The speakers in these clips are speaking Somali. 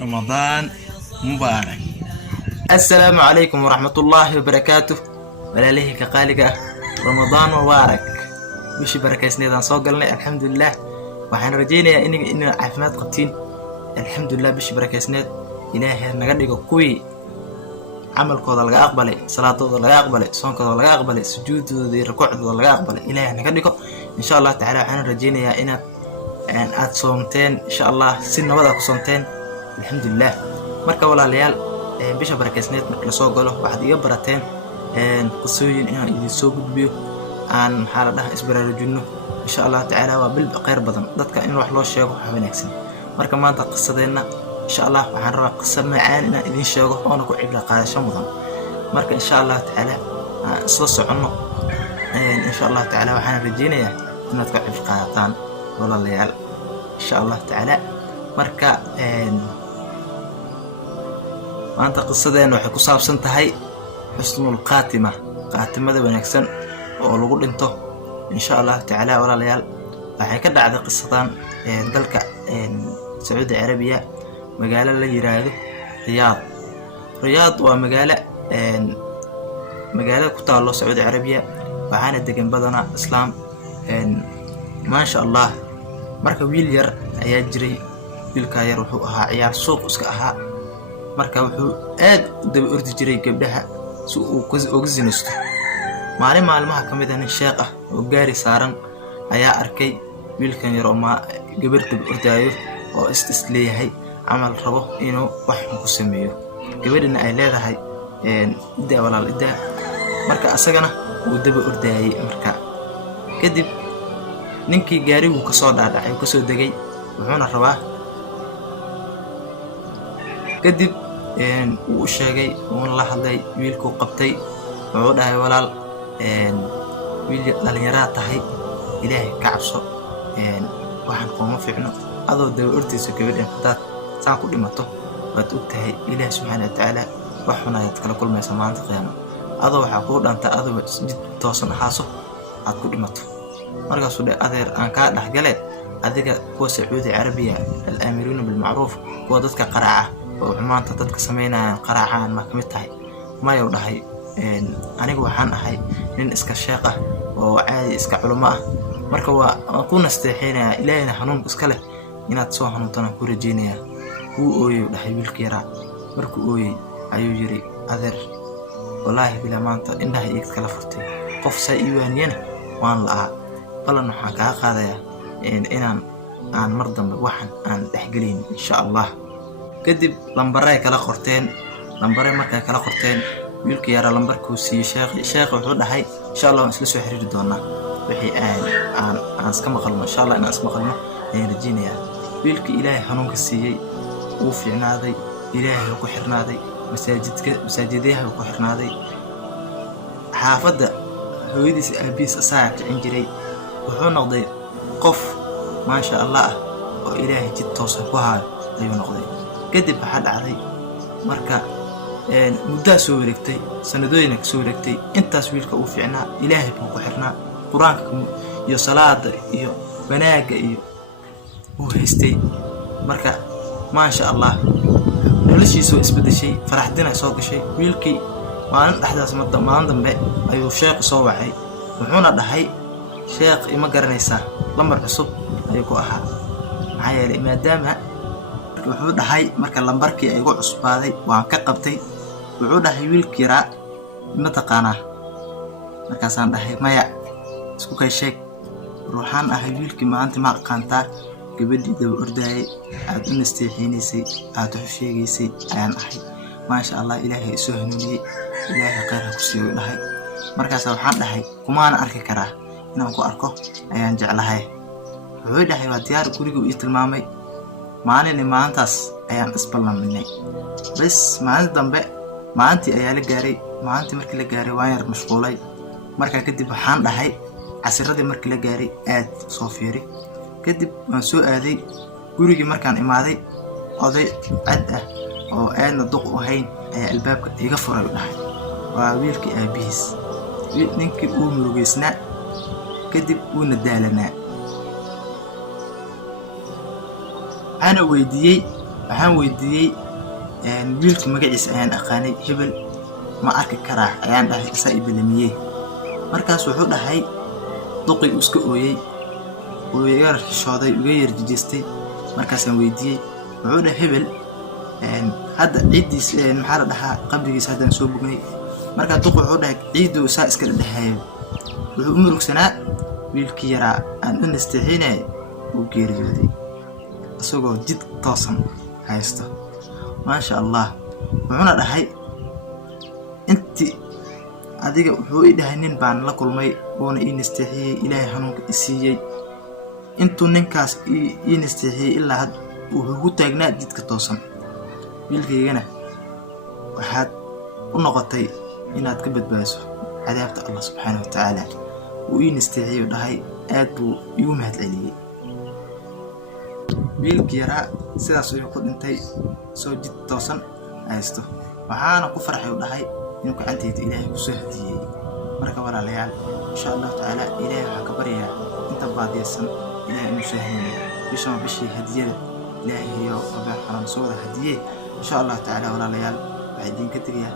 رمضان مبارك. السلام عليكم ورحمة الله وبركاته. walaalihii ka qaaliga ah Ramadaan mubaarak. bishii barakaysneedaan soo galnay alxamdulillaah. waxaan rajaynayaa inaad caafimaad qabtiin. alxamdulillaah bishii barakaysneed ilaahay naga dhigo kuwii camalkooda laga aqbalay, salaadooda laga aqbalay, soonkooda laga aqbalay, sujuudooda iyo rukuucdooda laga aqbalay. ilaahay naga dhigo insha Allah taala. waxaan rajaynayaa inaad aad soomteen insha Allah, si nabad ah ku soomteen alxamdulillaah. marka walaalayaal bisha barakaysneed marka la soo galo waxaad iga barateen qisooyin inaan idin soo gudbiyo, aan maxaa la dhahaa isbaraarujinno insha Allah taala. waa bil khayr badan dadka in wax loo sheego waxa wanaagsan. marka maanta qisadeenna insha Allah waxaan rabaa qiso macaan inaan idin sheego oo ku cibra qaadasho mudan. marka insha Allah taala isla soconno insha Allah taala. waxaan rajaynayaa inaad ka cibra qaadataan walaalayaal insha Allah taala. marka maanta qisadeenna waxay ku saabsan tahay xusnul qaatima, qaatimada wanaagsan oo lagu dhinto insha Allah taala. walaalayaal waxay ka dhacday qisadan dalka Sacuudi Carabiya, magaalo la yiraahdo Riyaad. Riyaad waa magaalo ku taalo Sacuudi Carabiya, waxaana degan badana islaam maasha Allah. marka wiil yar ayaa jiray. wiilka yar wuxuu ahaa ciyaar suuq iska ahaa. marka wuxuu aad u daba ordi jiray gabdhaha si uu uga zinaysto. maalmaha ka mid ah nin sheekh ah oo gaari saaran ayaa arkay wiilkan yar oo gabar daba ordaayo oo isleeyahay camal rabo inuu wax ku sameeyo. gabadhina ay leedahay idaa walaal idaa. marka asagana uu daba ordaayay. marka kadib ninkii gaarigu ka soo dhaadhacay ka soo degay wuxuuna rabaa. kadib wuu u sheegay, wuuna la hadlay, wiilkuu qabtay. wuxuu dhahay walaal wiil dhalinyaraa tahay, ilaahay ka cabso, waxaan kuma fiicno adoo daba ordayso gabadhan. haddaad saan ku dhimato waad og tahay ilaahay subxaana watacaala wax xun ayaad kala kulmaysa maalinta qiyaamo. adoo waxaa kuu dhanta adoo jid toosan ahaaso aad ku dhimato. markaasuu dhe adeer aan kaa dhexgale, adiga kuwa Sacuudi Carabiya al-aamiruuna bilmacruuf, kuwa dadka qaraaca oo xumaanta dadka samaynayaan qaraacaan ma kamid tahay? mayuu dhahay anigu waxaan ahay nin iska sheekh ah oo caadi iska culimo ah. marka waan ku nasteexinayaa, ilaahayna hanuunka iska leh inaad soo hanuuntana ku rajaynayaa. wuu ooyey dhahay wiilka yaraa. markuu ooyey ayuu yiri adeer wallaahi bilaa maanta indhaha iga kala furtay, qof saa ii waaniyana waan la'aa. balan waxaan kaa qaadayaa aan mar dambe waxan aan dhexgelin insha Allah. kadib lambaray kala qorteen. markay kala qorteen wiilka yaraa lambarkuu siiyey sheekh wuxuu dhahay insha Allah waan isla soo xiriiri doonaa wixii aan iska maqalno insha Allah inaan isma maqalno ayaan rajaynayaa. wiilka ilaahay hanuunka siiyey wuu fiicnaaday, ilaahay ku xirnaaday, masaajidaha ku xirnaaday. xaafadda hooyadiis aabiis asaa kicin jiray. wuxuu noqday qof maasha Allah oo ilaahay jid toosan ku haayo ayuu noqday. kadib waxaa dhacday marka muddaa soo wareegtay, sanadooyina kasoo wareegtay. intaas wiilka uu fiicnaa, ilaahay buu ku xirnaa, quraanka iyo salaada iyo wanaaga iyo uu haystay. marka maasha Allah noloshiisu isbedeshay, faraxdina soo gashay. wiilkii maalin dhexdaas maalin dambe ayuu sheekh soo wacay. wuxuuna dhahay sheekh ima garanaysaa, lambar cusub ayuu ku ahaa. maxaa yeelay maadaama wuxuu dhahay marka lambarkii ay ugu cusbaaday waan ka qabtay. wuxuu dhahay wiilkii yaraa ma taqaanaa? markaasaan dhahay maya, isku kay sheeg. ruuxaan ahay wiilkii maanta ma aqaantaa gabadhii daba ordaayay aad u nasteexinaysay, aad u sheegaysay ayaan ahay. maasha Allah ilaahay isoo hanuuniyey, ilaahay khayr ha ku siiyo dhahay. markaas waxaan dhahay kumaana arki karaa, inaan ku arko ayaan jeclahay. wuxuu dhahay waa diyaar, guriga uu tilmaamay. maalintaas ayaan isballanay. bas maalin dambe maalintii ayaa la gaaray. maalintii markii la gaaray waan yar mashquulay. markaa kadib waxaan dhahay casiradii markii la gaaray aad soo fiiri. kadib waan soo aaday gurigii. markaan imaaday oday cad ah oo aadna duq u hayn ayaa albaabka iga furay u dhahay waa wiilkii aabihiis. ninkii uu murugeysnaa, kadib uuna daalanaa. أنا ويديي waxaan weydiiyey wiilka magaciisa ayaan aqaanay hebel ma arki karaa ayaan dhahay isaa ibalamiyey markaas wuxuu dhahay duqi uu iska ooyey uu yar xishooday uga yar jijistay markaasaan weydiiyey wuxuu dhahay hebel hadda ciidiis maxaa la dhahaa qabrigiisa haddaan soo bugnay markaa duqi wuxuu dhahay ciiduu isaa iska dhexeeyo wuxuu u murugsanaa wiilkii yaraa aan u nasteexinay uu geeriyooday isagoo jid toosan haysto maasha allah wuxuuna dhahay intii adiga wuxuu i dhahay nin baan la kulmay oona ii nasteexiyey ilaahay hanuunka i siiyey intuu ninkaas ii nasteexiyey ilaa had wuxuu ku taagnaa jidka toosan wiilkaygana waxaad u noqotay inaad ka badbaadiso cadaabta allah subxaanahu watacaala wuu ii nasteexiyey u dhahay aad buu igu mahadceliyey wiilkii yaraa sidaas ayuu ku dhintay soo jid toosan haysto waxaana ku farxay u dhahay inuu gacantayda ilaahay ku soo hadiyey marka walaalayaal insha allahu tacaala ilaahay waxaa ka baryayaa inta baadiyaysan ilaahay inuu soo hanuuniyo bishan waa bishii hadiyada ilaahay iyo rabaan xaram soo wada hadiyey insha allahu tacaala walaalayaal waxaa idinka tegayaa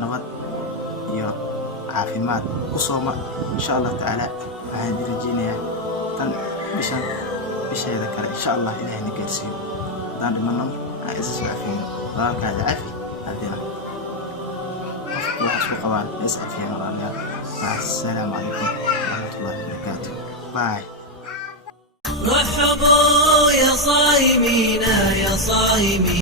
nabad iyo caafimaad ku sooma insha allahu tacaala waxaan idin rajeynayaa tan bishan bisheeda kale insha allah ilaahay na gaarsiiyo haddaan dhimanno aan isa soo cafiyno walaalkaada cafi haddina qofku wax isku qabaan is cafiyeen walaalayaal assalaamu calaykum waraxmatullahi wabarakaatuh باي رحبوا يا صايمين يا صايمين